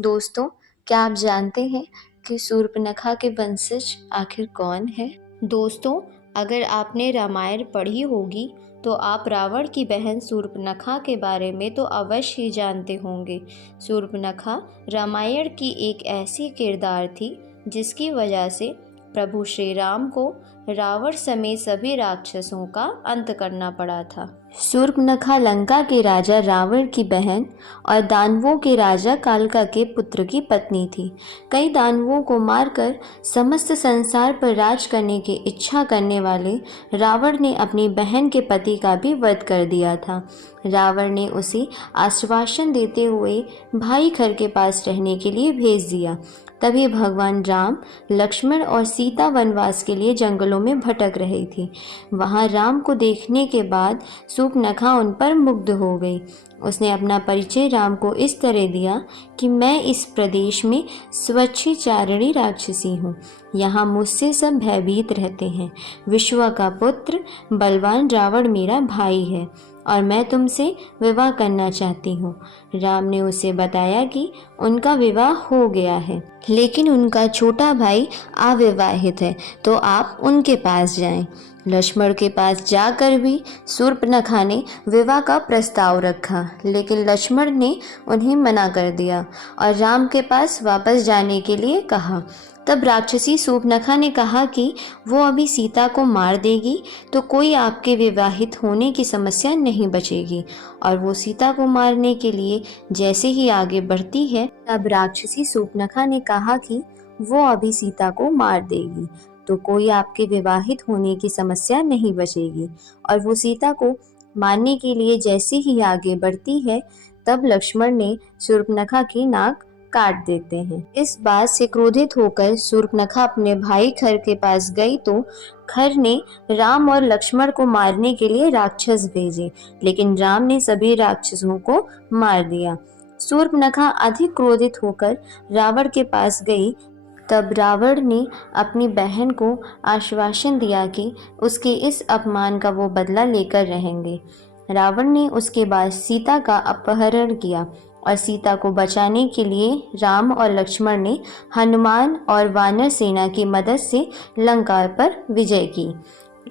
दोस्तों, क्या आप जानते हैं कि शूर्पणखा के वंशज आखिर कौन है? दोस्तों, अगर आपने रामायण पढ़ी होगी तो आप रावण की बहन शूर्पणखा के बारे में तो अवश्य ही जानते होंगे। शूर्पणखा रामायण की एक ऐसी किरदार थी जिसकी वजह से प्रभु श्री राम को रावण समेत सभी राक्षसों का अंत करना पड़ा था। शूर्पणखा लंका के राजा रावण की बहन और दानवों के राजा कालका के पुत्र की पत्नी थी। कई दानवों को मारकर समस्त संसार पर राज करने की इच्छा करने वाले रावण ने अपनी बहन के पति का भी वध कर दिया था। रावण ने उसे आश्वासन देते हुए भाई खर के पास रहने के लिए भेज दिया। तभी भगवान राम, लक्ष्मण और सीता वनवास के लिए जंगलों में भटक रही थी। वहां राम को देखने के बाद शूर्पणखा उन पर मुग्ध हो गई। उसने अपना परिचय राम को इस तरह दिया कि मैं इस प्रदेश में स्वच्छचारिणी राक्षसी हूँ। यहाँ मुझसे सब भयभीत रहते हैं। विश्वा का पुत्र बलवान रावण मेरा भाई है और मैं तुमसे विवाह करना चाहती हूँ। राम ने उसे बताया कि उनका विवाह हो गया है, लेकिन उनका छोटा भाई अविवाहित है, तो आप उनके पास जाएं। लक्ष्मण के पास जाकर भी शूर्पणखा ने विवाह का प्रस्ताव रखा, लेकिन लक्ष्मण ने उन्हें मना कर दिया और राम के पास वापस जाने के लिए कहा। तब राक्षसी शूर्पणखा ने कहा कि वो अभी सीता को मार देगी तो कोई आपके विवाहित होने की समस्या नहीं बचेगी, और वो सीता को मारने के लिए जैसे ही आगे बढ़ती है, तब राक्षसी शूर्पणखा ने कहा कि वो अभी सीता को मार देगी तो कोई आपके विवाहित होने की समस्या नहीं बचेगी, और वो सीता को मारने के लिए जैसे ही आगे बढ़ती है, तब लक्ष्मण ने शूर्पणखा की नाक काट देते हैं। इस बात से क्रोधित होकर शूर्पणखा अपने भाई खर के पास गई तो खर ने राम और लक्ष्मण को मारने के लिए राक्षस भेजे, लेकिन राम ने सभी राक्षसों को मार दिया। शूर्पणखा अधिक क्रोधित होकर रावण के पास गई। तब रावण ने अपनी बहन को आश्वासन दिया कि उसके इस अपमान का वो बदला लेकर रहेंगे। रावण ने उसके बाद सीता का अपहरण किया और सीता को बचाने के लिए राम और लक्ष्मण ने हनुमान और वानर सेना की मदद से लंका पर विजय की।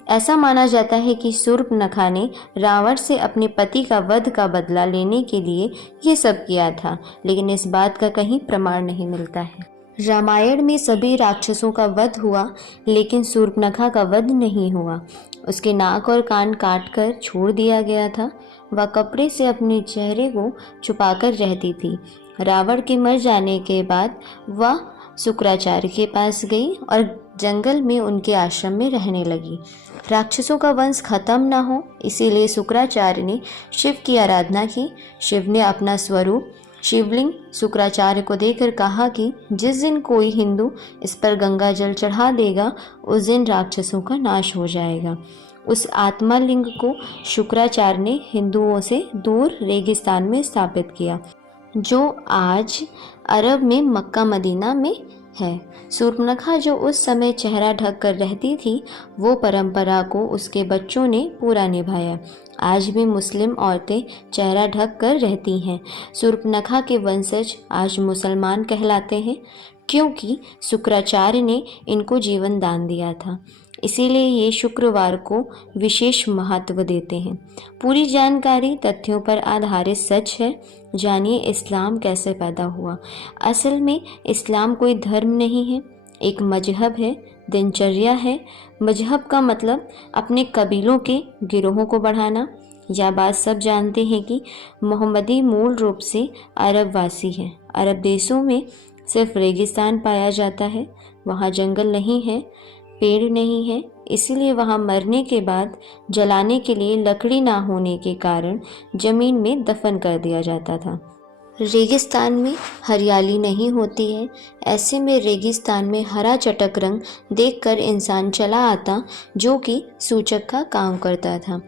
ऐसा माना जाता है कि शूर्पणखा ने रावण से अपने पति का वध का बदला लेने के लिए ये सब किया था, लेकिन इस बात का कहीं प्रमाण नहीं मिलता है। रामायण में सभी राक्षसों का वध हुआ, लेकिन शूर्पणखा का वध नहीं हुआ। उसके नाक और कान काटकर छोड़ दिया गया था। वह कपड़े से अपने चेहरे को छुपाकर रहती थी। रावण के मर जाने के बाद वह शुक्राचार्य के पास गई और जंगल में उनके आश्रम में रहने लगी। राक्षसों का वंश खत्म न हो, इसीलिए शुक्राचार्य ने शिव की आराधना की। शिव ने अपना स्वरूप शिवलिंग शुक्राचार्य को देकर कहा कि जिस दिन कोई हिंदू इस पर गंगा जल चढ़ा देगा, उस दिन राक्षसों का नाश हो जाएगा। उस आत्मा लिंग को शुक्राचार्य ने हिंदुओं से दूर रेगिस्तान में स्थापित किया, जो आज अरब में मक्का मदीना में है। शूर्पणखा जो उस समय चेहरा ढक कर रहती थी, वो परंपरा को उसके बच्चों ने पूरा निभाया। आज भी मुस्लिम औरतें चेहरा ढक कर रहती हैं। शूर्पणखा के वंशज आज मुसलमान कहलाते हैं, क्योंकि शुक्राचार्य ने इनको जीवन दान दिया था। इसीलिए ये शुक्रवार को विशेष महत्व देते हैं। पूरी जानकारी तथ्यों पर आधारित सच है। जानिए इस्लाम कैसे पैदा हुआ। असल में इस्लाम कोई धर्म नहीं है, एक मजहब है, दिनचर्या है। मजहब का मतलब अपने कबीलों के गिरोहों को बढ़ाना। यह बात सब जानते हैं कि मोहम्मदी मूल रूप से अरबवासी है। अरब देशों में सिर्फ रेगिस्तान पाया जाता है। वहाँ जंगल नहीं है, पेड़ नहीं है, इसीलिए वहाँ मरने के बाद जलाने के लिए लकड़ी ना होने के कारण जमीन में दफन कर दिया जाता था। रेगिस्तान में हरियाली नहीं होती है। ऐसे में रेगिस्तान में हरा चटक रंग देखकर इंसान चला आता, जो कि सूचक का काम करता था।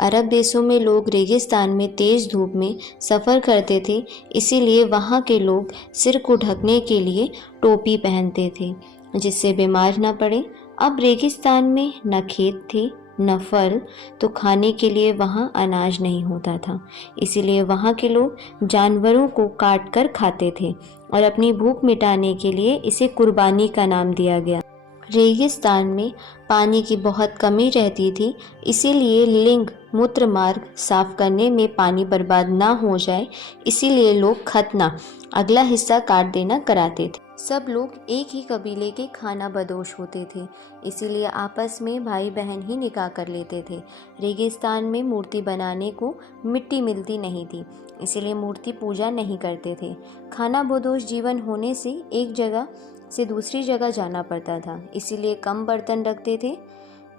अरब देशों में लोग रेगिस्तान में तेज़ धूप में सफ़र करते थे, इसीलिए वहाँ के लोग सिर को ढकने के लिए टोपी पहनते थे, जिससे बीमार न पड़े। अब रेगिस्तान में न खेत थे, न फल, तो खाने के लिए वहाँ अनाज नहीं होता था। इसीलिए वहाँ के लोग जानवरों को काट कर खाते थे और अपनी भूख मिटाने के लिए इसे कुर्बानी का नाम दिया गया। रेगिस्तान में पानी की बहुत कमी रहती थी, इसीलिए लिंग मूत्र मार्ग साफ करने में पानी बर्बाद ना हो जाए, इसीलिए लोग खतना अगला हिस्सा काट देना कराते थे। सब लोग एक ही कबीले के खाना बदोश होते थे, इसीलिए आपस में भाई बहन ही निकाह कर लेते थे। रेगिस्तान में मूर्ति बनाने को मिट्टी मिलती नहीं थी, इसीलिए मूर्ति पूजा नहीं करते थे। खाना बदोश जीवन होने से एक जगह से दूसरी जगह जाना पड़ता था, इसीलिए कम बर्तन रखते थे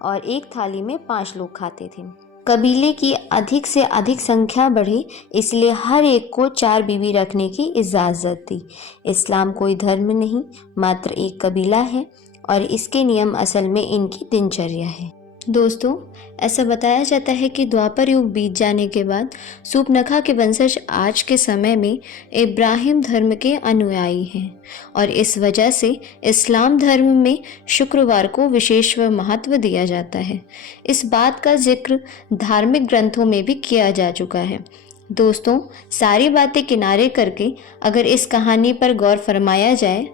और एक थाली में 5 लोग खाते थे। कबीले की अधिक से अधिक संख्या बढ़ी, इसलिए हर एक को 4 बीवी रखने की इजाज़त दी। इस्लाम कोई धर्म नहीं, मात्र एक कबीला है और इसके नियम असल में इनकी दिनचर्या है। दोस्तों, ऐसा बताया जाता है कि द्वापर युग बीत जाने के बाद सूर्पनखा के वंशज आज के समय में इब्राहिम धर्म के अनुयायी हैं और इस वजह से इस्लाम धर्म में शुक्रवार को विशेष महत्व दिया जाता है। इस बात का जिक्र धार्मिक ग्रंथों में भी किया जा चुका है। दोस्तों, सारी बातें किनारे करके अगर इस कहानी पर गौर फरमाया जाए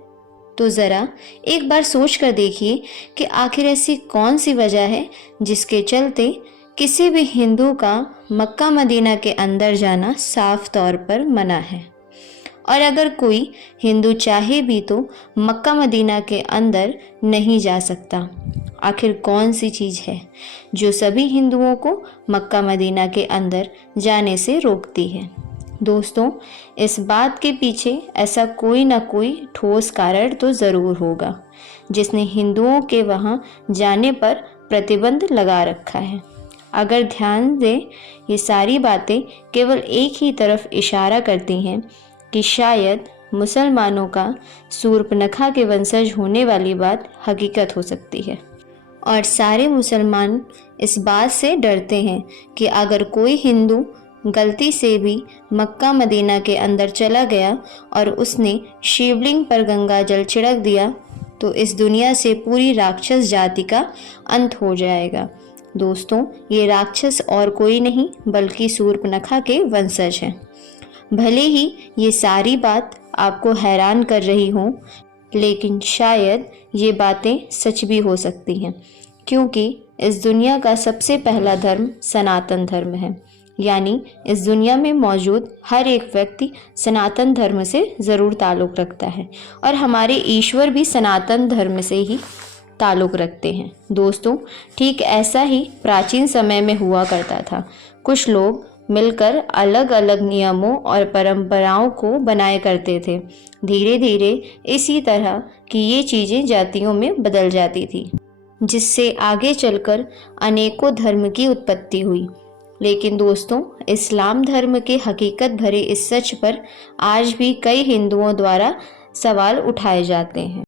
तो ज़रा एक बार सोच कर देखिए कि आखिर ऐसी कौन सी वजह है जिसके चलते किसी भी हिंदू का मक्का मदीना के अंदर जाना साफ तौर पर मना है, और अगर कोई हिंदू चाहे भी तो मक्का मदीना के अंदर नहीं जा सकता। आखिर कौन सी चीज़ है जो सभी हिंदुओं को मक्का मदीना के अंदर जाने से रोकती है? दोस्तों, इस बात के पीछे ऐसा कोई ना कोई ठोस कारण तो ज़रूर होगा जिसने हिंदुओं के वहाँ जाने पर प्रतिबंध लगा रखा है। अगर ध्यान दें, ये सारी बातें केवल एक ही तरफ इशारा करती हैं कि शायद मुसलमानों का सूर्पनखा के वंशज होने वाली बात हकीकत हो सकती है, और सारे मुसलमान इस बात से डरते हैं कि अगर कोई हिंदू गलती से भी मक्का मदीना के अंदर चला गया और उसने शिवलिंग पर गंगा जल छिड़क दिया तो इस दुनिया से पूरी राक्षस जाति का अंत हो जाएगा। दोस्तों, ये राक्षस और कोई नहीं बल्कि सूर्पनखा के वंशज हैं। भले ही ये सारी बात आपको हैरान कर रही हो, लेकिन शायद ये बातें सच भी हो सकती हैं, क्योंकि इस दुनिया का सबसे पहला धर्म सनातन धर्म है। यानी इस दुनिया में मौजूद हर एक व्यक्ति सनातन धर्म से ज़रूर ताल्लुक़ रखता है और हमारे ईश्वर भी सनातन धर्म से ही ताल्लुक़ रखते हैं। दोस्तों, ठीक ऐसा ही प्राचीन समय में हुआ करता था। कुछ लोग मिलकर अलग अलग नियमों और परंपराओं को बनाए करते थे। धीरे धीरे इसी तरह की ये चीज़ें जातियों में बदल जाती थी, जिससे आगे चलकर अनेकों धर्म की उत्पत्ति हुई। लेकिन दोस्तों, इस्लाम धर्म के हकीकत भरे इस सच पर आज भी कई हिंदुओं द्वारा सवाल उठाए जाते हैं।